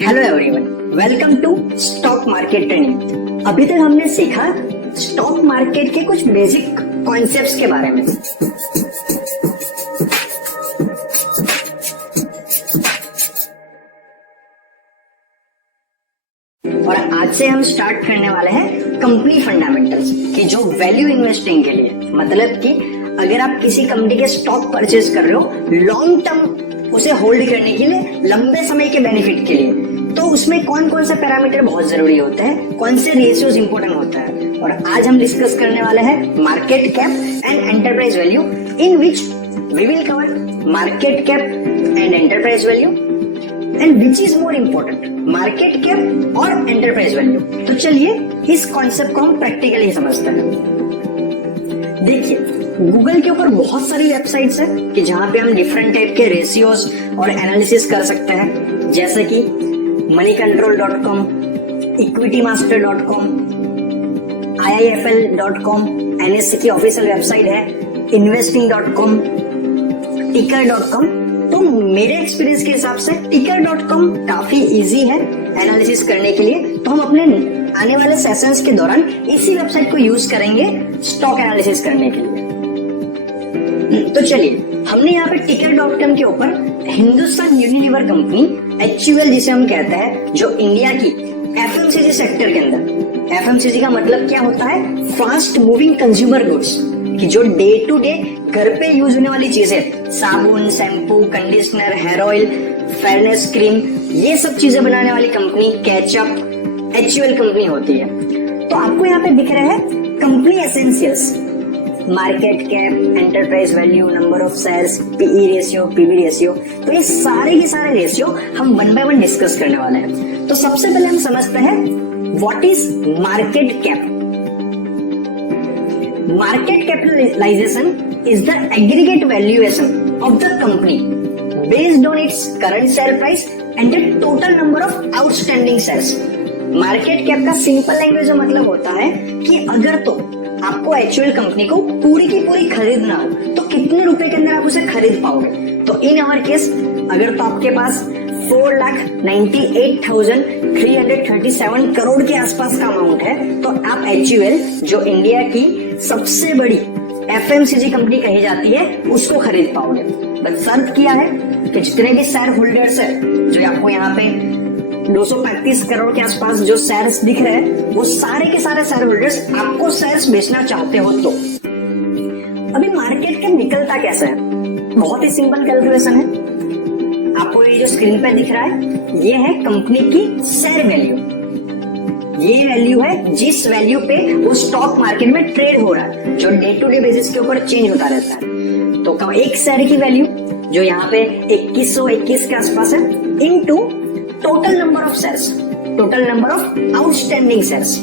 Hello everyone, welcome to stock market training. अभी तक हमने सीखा स्टॉक मार्केट के कुछ बेसिक कॉन्सेप्ट्स के बारे में। और आज से हम स्टार्ट करने वाले हैं कंपनी फंडामेंटल्स की, जो वैल्यू इन्वेस्टिंग के लिए, मतलब कि अगर आप किसी कंपनी के स्टॉक परचेज कर रहे हो लॉन्ग टर्म उसे होल्ड करने के लिए, लंबे समय के बेनिफिट के लिए, तो उसमें कौन कौन से पैरामीटर बहुत जरूरी होते हैं, कौन से रेशियोज इंपॉर्टेंट होता है। और आज हम डिस्कस करने वाले हैं market cap and enterprise value, in which we will cover market cap and enterprise value and which is more important, market cap और एंटरप्राइज वैल्यू। तो चलिए इस कॉन्सेप्ट को हम प्रैक्टिकली समझते हैं। देखिए, गूगल के ऊपर बहुत सारी वेबसाइट्स है कि जहां पे हम डिफरेंट टाइप के रेशियोज और एनालिसिस कर सकते हैं, जैसे कि moneycontrol.com, equitymaster.com, IIFL.com, NSE की ऑफिशियल वेबसाइट है, investing.com, ticker.com। तो मेरे एक्सपीरियंस के हिसाब से ticker.com काफी इजी है एनालिसिस करने के लिए, तो हम अपने आने वाले सेशंस के दौरान इसी वेबसाइट को यूज करेंगे स्टॉक एनालिसिस करने के लिए। तो चलिए, हमने यहाँ पे ticker.com के ऊपर हिंदुस्तान यूनिलीवर कंपनी HUL जिसे हम कहते हैं, जो इंडिया की FMCG सेक्टर के अंदर, FMCG का मतलब क्या होता है, फास्ट मूविंग कंज्यूमर गुड्स, कि जो डे टू डे घर पे यूज होने वाली चीजें, साबुन, shampoo, conditioner, hair oil, fairness cream, ये सब चीजें बनाने वाली कंपनी केचअप HUL कंपनी होती है। तो आपको यहाँ पे दिख रहा है company essentials, market cap, enterprise value, number of shares, PE ratio, PB ratio. तो ये सारे के सारे रेशियो हम वन बाय वन डिस्कस करने वाले हैं। तो सबसे पहले हम समझते हैं what is market cap. Market capitalization is the aggregate valuation of the company based on its current share price and the total number of outstanding shares. Market cap का सिंपल लैंग्वेज में मतलब होता है कि अगर तो आपको HUL कंपनी को पूरी की पूरी खरीदना हो तो कितने रुपए के अंदर आप उसे खरीद पाओगे। तो इन आवर केस, अगर तो आपके पास 4,98,337 करोड़ के आसपास का अमाउंट है, तो आप HUL, जो इंडिया की सबसे बड़ी FMCG कंपनी कही जाती है, उसको खरीद पाओगे। बस शर्त किया है कि जितने भी शेयर होल्डर्स है, जो आपको यहाँ पे 235 करोड़ के आसपास जो शेयर्स दिख रहे हैं, वो सारे के सारे शेयर होल्डर्स आपको शेयर्स बेचना चाहते हो। तो अभी मार्केट कैप निकलता कैसे है, बहुत ही सिंपल कैलकुलेशन है। आपको ये जो स्क्रीन पे दिख रहा है, ये है कंपनी की शेयर वैल्यू। ये वैल्यू है जिस वैल्यू पे वो स्टॉक मार्केट में ट्रेड हो रहा है, जो डे टू डे बेसिस के ऊपर चेंज होता रहता है। तो एक शेयर की वैल्यू जो यहाँ पे 2121 के आसपास है, into total number of shares, total number of outstanding shares.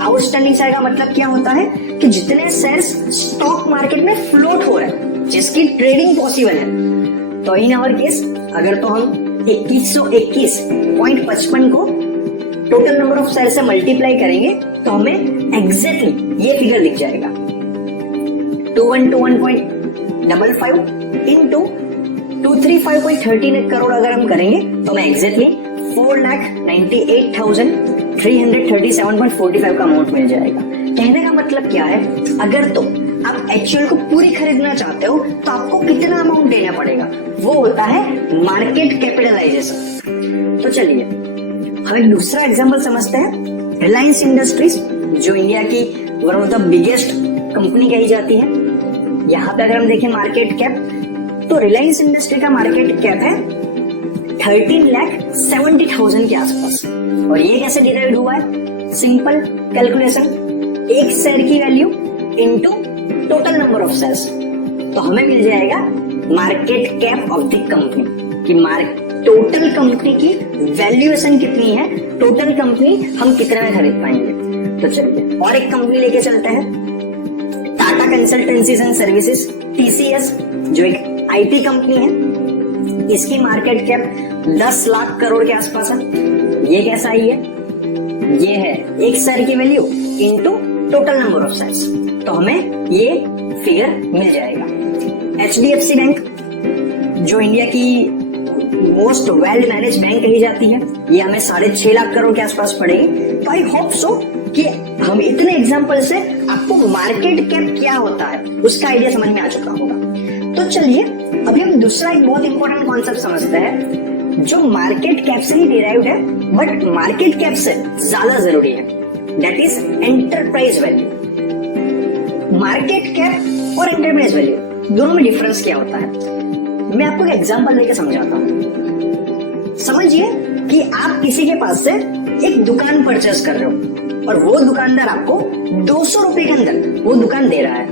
Outstanding share का मतलब क्या होता है कि जितने शेयर्स स्टॉक मार्केट में फ्लोट हो रहे हैं, जिसकी ट्रेडिंग पॉसिबल है। तो इन आवर केस, अगर तो हम 2121.55 को टोटल नंबर ऑफ शेयर से मल्टीप्लाई करेंगे तो हमें एग्जैक्टली ये फिगर दिख जाएगा, 2121.55 इंटू 235.13 करोड़ अगर हम करेंगे तो हमें एग्जैक्टली 4,98,337.45 का अमाउंट मिल जाएगा। कहने का मतलब क्या है, अगर तो आप HUL को पूरी खरीदना चाहते हो तो आपको कितना अमाउंट देना पड़ेगा, वो होता है मार्केट कैपिटलाइजेशन। तो चलिए हम एक दूसरा एग्जांपल समझते हैं। रिलायंस इंडस्ट्रीज, जो इंडिया की one of the biggest company कही जाती है, यहाँ पे अगर हम देखें मार्केट कैप, तो रिलायंस इंडस्ट्री का मार्केट कैप है 13,70,000 के आसपास। और ये कैसे डिराइव हुआ है, सिंपल कैलकुलेशन, एक शेयर की value into total number of shares. तो हमें मिल जाएगा market cap of the company, कि टोटल कंपनी की वैल्यूएशन कितनी है, टोटल कंपनी हम कितने में खरीद पाएंगे। तो चलिए और एक कंपनी लेके चलते हैं, Tata consultancies and services, TCS, जो एक IT कंपनी है। इसकी मार्केट कैप 10 लाख करोड़ के आसपास है। ये कैसा आई है, ये है एक शेयर की value into total number of shares. तो हमें ये फिगर मिल जाएगा। HDFC बैंक, जो इंडिया की मोस्ट वेल मैनेज बैंक कही जाती है, ये हमें 6.5 लाख करोड़ के आसपास पड़ेगी। तो आई होप सो कि हम इतने एग्जाम्पल से आपको मार्केट कैप क्या होता है उसका आइडिया समझ में आ चुका होगा। तो चलिए अभी हम दूसरा एक बहुत इंपॉर्टेंट कॉन्सेप्ट समझते हैं जो मार्केट कैप से ही डिराइव्ड है बट मार्केट कैप से ज्यादा जरूरी है, that is enterprise value. Market cap और एंटरप्राइज वैल्यू दोनों में डिफरेंस क्या होता है, मैं आपको एक एग्जांपल लेके समझाता हूं। समझिए कि आप किसी के पास से एक दुकान परचेस कर रहे हो और वो दुकानदार आपको 200 रुपए के अंदर वो दुकान दे रहा है,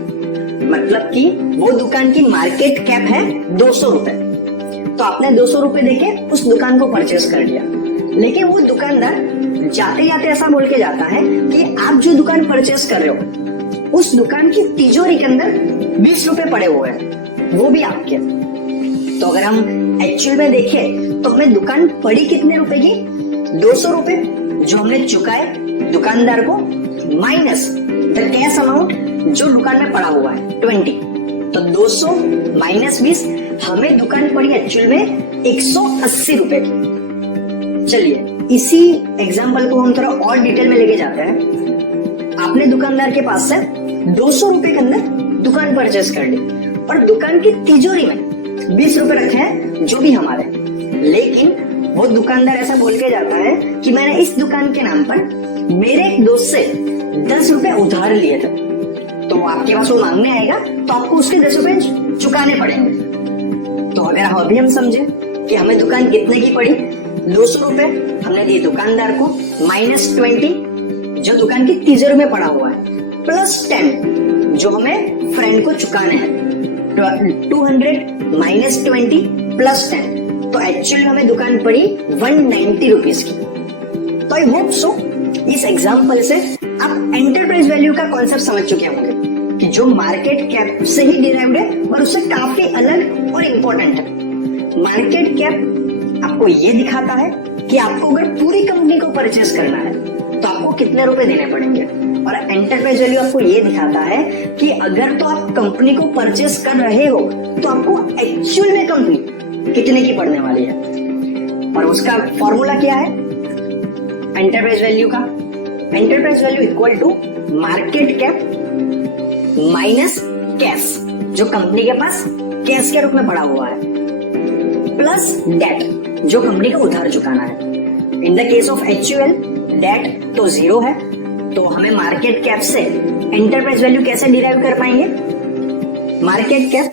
मतलब कि वो दुकान की मार्केट कैप है 200 रुपए। तो आपने 200 रुपए देके उस दुकान को परचेस कर लिया, लेकिन वो दुकानदार जाते जाते ऐसा बोल के जाता है कि आप जो दुकान परचेस कर रहे हो उस दुकान की तिजोरी के अंदर 20 रुपए पड़े हुए हैं, वो भी आपके। तो अगर हम एक्चुअल में देखें तो हमें दुकान पड़ी कितने रुपए की, 200 रुपए जो हमने चुकाए दुकानदार को, माइनस द कैश अमाउंट जो दुकान में पड़ा हुआ है 20। तो 200 माइनस 20 हमें दुकान पड़ी एक्चुअल में 180 रुपए की। चलिए इसी एग्जाम्पल को हम थोड़ा और डिटेल में लेके जाते हैं। आपने दुकानदार के पास से 200 रुपए के अंदर दुकान परचेस कर ली और दुकान की तिजोरी में 20 रुपए रखे हैं जो भी हमारे, लेकिन वो दुकानदार ऐसा बोल के जाता है कि मैंने इस दुकान के नाम पर मेरे एक दोस्त से 10 रुपए उधार लिए थे, तो आपके पास वो मांगने आएगा तो आपको उसके 10 रुपए चुकाने पड़ेंगे। तो अगर अभी हम समझे कि हमें दुकान कितने की पड़ी, 200 रुपए हमने दिए दुकानदार को, माइनस 20 जो दुकान की तिजोरी में पड़ा हुआ है, प्लस 10 जो हमें फ्रेंड को चुकाने हैं, 200 माइनस 20 प्लस 10, तो एक्चुअली हमें दुकान पड़ी 190 रुपीज की। तो आई होप सो इस एग्जाम्पल से आप एंटरप्राइज वैल्यू का कॉन्सेप्ट समझ चुके होंगे कि जो मार्केट कैप से ही डिराइव्ड है और उससे काफी अलग और इम्पोर्टेंट है। मार्केट कैप आपको ये दिखाता है कि आपको अगर पूरी कंपनी को परचेस करना है तो आपको कितने रुपए देने पड़ेंगे, और एंटरप्राइज वैल्यू आपको ये दिखाता है कि अगर तो आप कंपनी को परचेस कर रहे हो तो आपको एक्चुअल में कंपनी कितने की पड़ने वाली है। और उसका फॉर्मूला क्या है एंटरप्राइज वैल्यू का, enterprise value equal to market cap minus cash जो कंपनी के पास कैश के रूप में पड़ा हुआ है, प्लस डेट जो कंपनी को उधार चुकाना है। In the case of HUL debt तो 0 है, तो हमें मार्केट कैप से एंटरप्राइज वैल्यू कैसे डिराइव कर पाएंगे, मार्केट कैप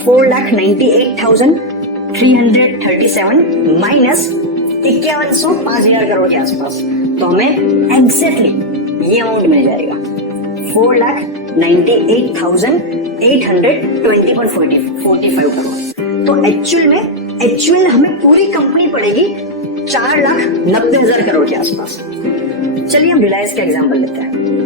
4,98,337 माइनस 5100 5000 करोड़ के आसपास, तो हमें एग्जैक्टली ये अमाउंट मिल जाएगा 4,98,820.45 करोड़। तो एक्चुअल हमें पूरी कंपनी पड़ेगी 4,90,000 करोड़ के आसपास। चलिए हम रिलायंस का एग्जांपल लेते हैं।